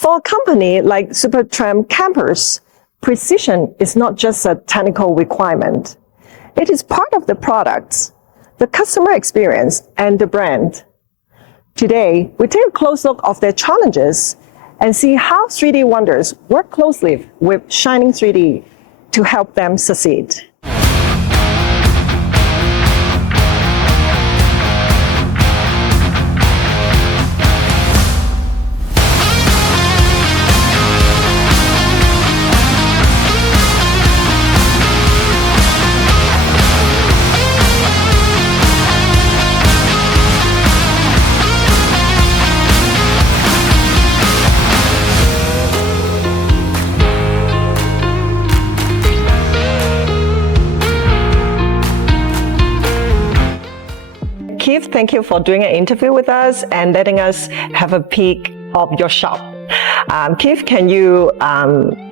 For a company like SuperTramp Campers, precision is not just a technical requirement. It is part of the products, the customer experience, and the brand. Today, we take a close look of their challenges and see how 3D Wonders work closely with Shining 3D to help them succeed. Keith, thank you for doing an interview with us and letting us have a peek of your shop. Keith, can you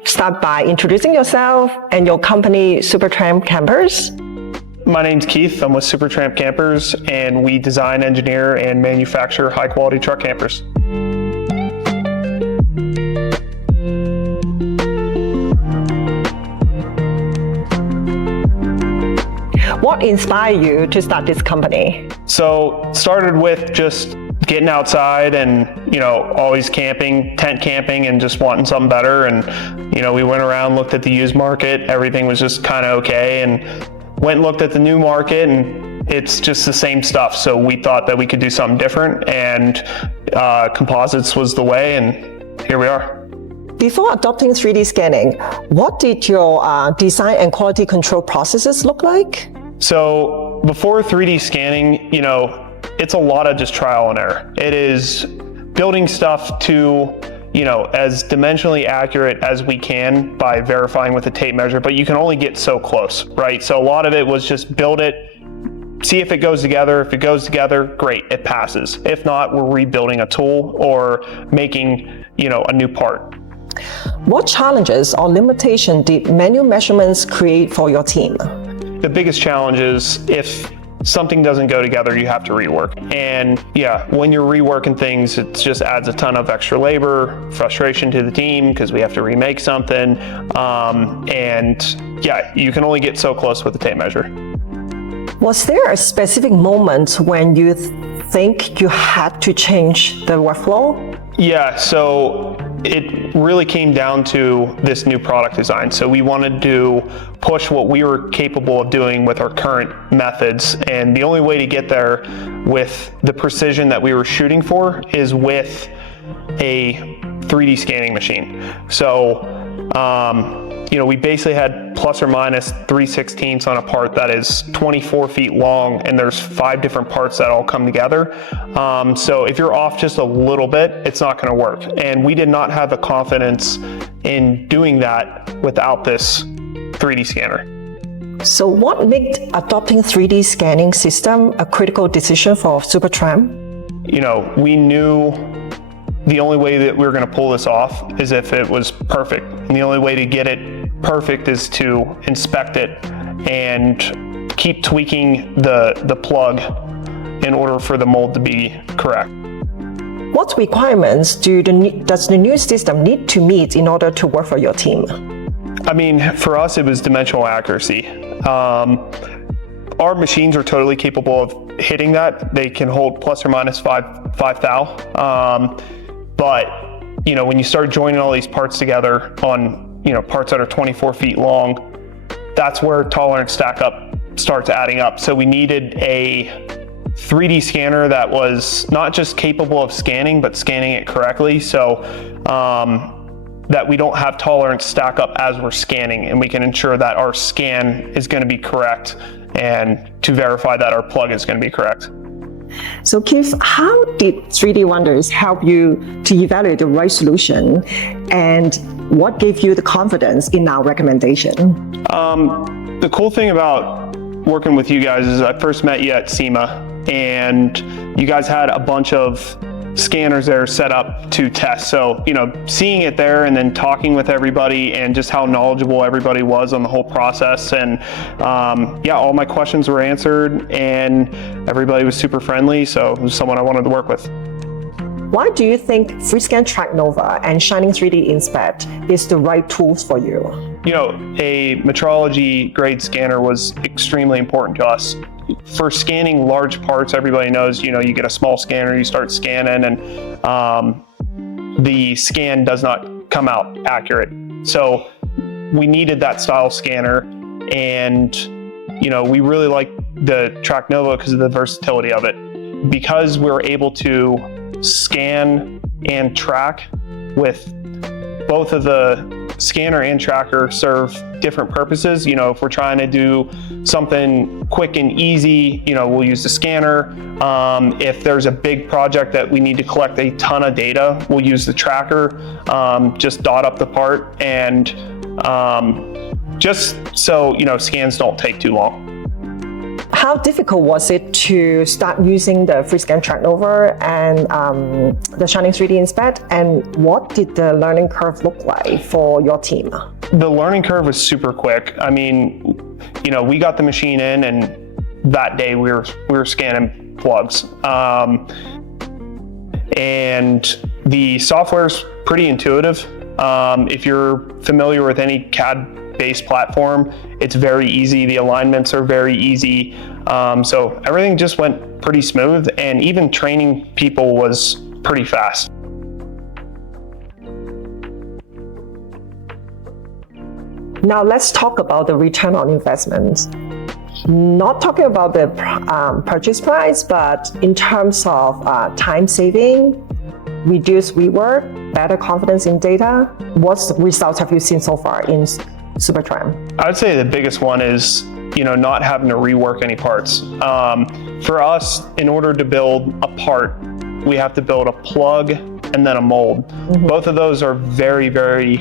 start by introducing yourself and your company, SuperTramp Campers? My name's Keith. I'm with SuperTramp Campers, and we design, engineer, and manufacture high-quality truck campers. What inspired you to start this company? So, started with just getting outside and, always camping, tent camping, and just wanting something better. And, we went around, looked at the used market. Everything was just kind of okay. And went and looked at the new market, and it's just the same stuff. So we thought that we could do something different, and Composites was the way, and here we are. Before adopting 3D scanning, what did your design and quality control processes look like? So before 3D scanning, it's a lot of just trial and error. It is building stuff to, as dimensionally accurate as we can by verifying with a tape measure, but you can only get so close, right? So a lot of it was just build it, see if it goes together. If it goes together, great, it passes. If not, we're rebuilding a tool or making, a new part. What challenges or limitations did manual measurements create for your team? The biggest challenge is if something doesn't go together, you have to rework. And when you're reworking things, it just adds a ton of extra labor, frustration to the team because we have to remake something. You can only get so close with the tape measure. Was there a specific moment when you think you had to change the workflow? Yeah, so it really came down to this new product design. So we wanted to push what we were capable of doing with our current methods. And the only way to get there with the precision that we were shooting for is with a 3D scanning machine. So, we basically had plus or minus 3/16 on a part that is 24 feet long, and there's 5 different parts that all come together. So if you're off just a little bit, it's not going to work. And we did not have the confidence in doing that without this 3D scanner. So what made adopting 3D scanning system a critical decision for SuperTramp? We knew the only way that we were going to pull this off is if it was perfect. And the only way to get it perfect is to inspect it and keep tweaking the plug in order for the mold to be correct. What requirements does the new system need to meet in order to work for your team? For us, it was dimensional accuracy. Our machines are totally capable of hitting that. They can hold plus or minus 5 thou. But when you start joining all these parts together on parts that are 24 feet long, that's where tolerance stack up starts adding up. So we needed a 3D scanner that was not just capable of scanning, but scanning it correctly. So that we don't have tolerance stack up as we're scanning, and we can ensure that our scan is going to be correct and to verify that our plug is going to be correct. So Keith, how did 3D Wonders help you to evaluate the right solution, and what gave you the confidence in our recommendation? The cool thing about working with you guys is I first met you at SEMA, and you guys had a bunch of scanners there set up to test. So, seeing it there and then talking with everybody and just how knowledgeable everybody was on the whole process. And all my questions were answered and everybody was super friendly. So it was someone I wanted to work with. Why do you think FreeScan Trak Nova and Shining 3D Inspect is the right tools for you? You know, a metrology grade scanner was extremely important to us. For scanning large parts, everybody knows, you know, you get a small scanner, you start scanning, and the scan does not come out accurate. So we needed that style scanner, and you know, we really like the Trak Nova because of the versatility of it. Because we're able to scan and track with both of the scanner and tracker serve different purposes. You know, if we're trying to do something quick and easy, you know, we'll use the scanner. If there's a big project that we need to collect a ton of data, we'll use the tracker, just dot up the part, and just so, you know, scans don't take too long. How difficult was it to start using the FreeScan Trak Nova and the Shining 3D Inspect, and what did the learning curve look like for your team? The learning curve was super quick. I mean, you know, we got the machine in, and that day we were scanning plugs. And the software's pretty intuitive. If you're familiar with any CAD-based platform, it's very easy. The alignments are very easy. So everything just went pretty smooth, and even training people was pretty fast. Now let's talk about the return on investment. Not talking about the purchase price, but in terms of time saving, reduced rework, better confidence in data. What results have you seen so far in SuperTramp? I'd say the biggest one is, you know, not having to rework any parts. For us, in order to build a part, we have to build a plug and then a mold. Mm-hmm. Both of those are very, very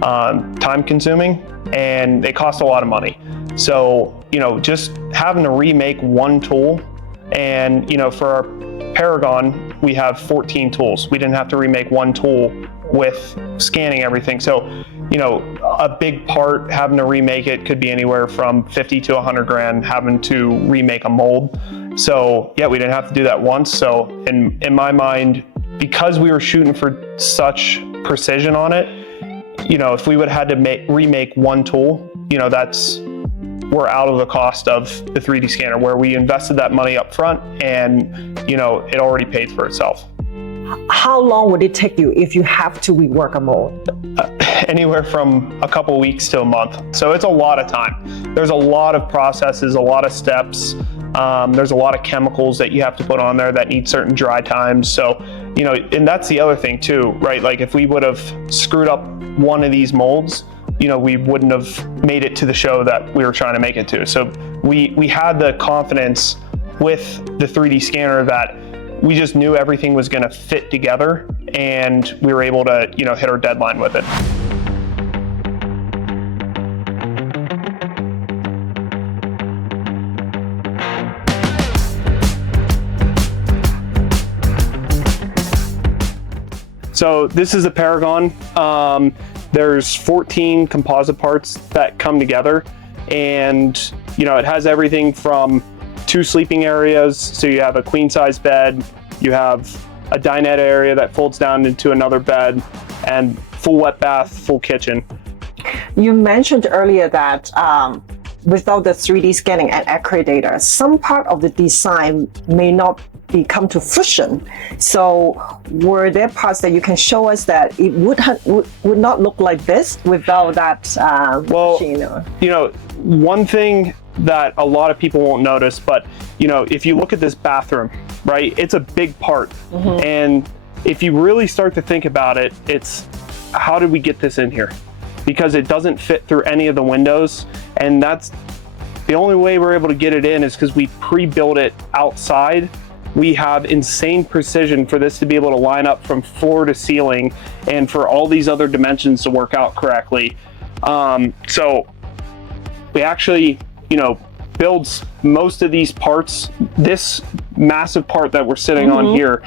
time consuming, and they cost a lot of money. So, you know, just having to remake one tool, and, you know, for our Paragon, we have 14 tools. We didn't have to remake one tool with scanning everything. So, you know, a big part, having to remake it could be anywhere from 50 to 100 grand having to remake a mold. So yeah, we didn't have to do that once. So in my mind, because we were shooting for such precision on it, you know, if we would have had to remake one tool, you know, we're out of the cost of the 3D scanner, where we invested that money up front, and, you know, it already paid for itself. How long would it take you if you have to rework a mold? Anywhere from a couple weeks to a month. So it's a lot of time. There's a lot of processes, a lot of steps. There's a lot of chemicals that you have to put on there that need certain dry times. So, you know, and that's the other thing too, right? Like if we would have screwed up one of these molds, you know, we wouldn't have made it to the show that we were trying to make it to. So we had the confidence with the 3D scanner that we just knew everything was going to fit together, and we were able to, you know, hit our deadline with it. So this is a Paragon. There's 14 composite parts that come together, and, you know, it has everything from 2 sleeping areas. So you have a queen size bed, you have a dinette area that folds down into another bed, and full wet bath, full kitchen. You mentioned earlier that without the 3D scanning and accurate data, some part of the design may not come to fruition. So were there parts that you can show us that it would not look like this without that machine? You know, one thing that a lot of people won't notice, but, you know, if you look at this bathroom, right, it's a big part. Mm-hmm. And if you really start to think about it, it's how did we get this in here? Because it doesn't fit through any of the windows, and that's the only way we're able to get it in is because we pre-built it outside. We have insane precision for this to be able to line up from floor to ceiling, and for all these other dimensions to work out correctly. So we actually, you know, builds most of these parts. This massive part that we're sitting on here,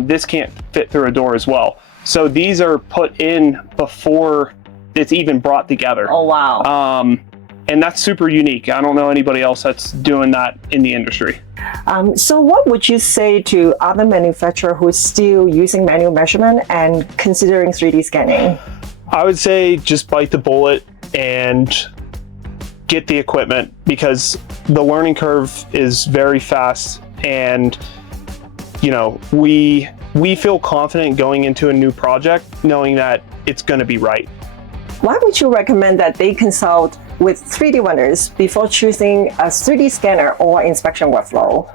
this can't fit through a door as well. So these are put in before it's even brought together. Oh, wow. And that's super unique. I don't know anybody else that's doing that in the industry. So what would you say to other manufacturers who are still using manual measurement and considering 3D scanning? I would say just bite the bullet and get the equipment, because the learning curve is very fast, and we feel confident going into a new project knowing that it's going to be right. Why would you recommend that they consult with 3D vendors before choosing a 3D scanner or inspection workflow?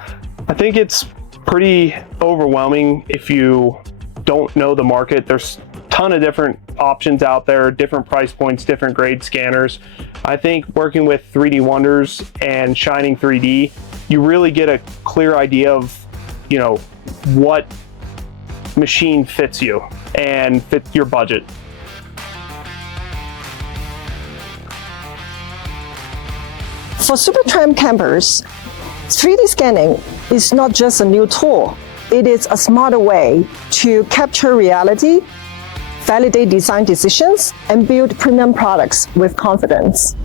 I think it's pretty overwhelming if you don't know the market. There's a ton of different options out there, different price points, different grade scanners. I think working with 3D Wonders and Shining 3D, you really get a clear idea of, what machine fits you and fits your budget. For SuperTramp Campers, 3D scanning is not just a new tool. It is a smarter way to capture reality, validate design decisions, and build premium products with confidence.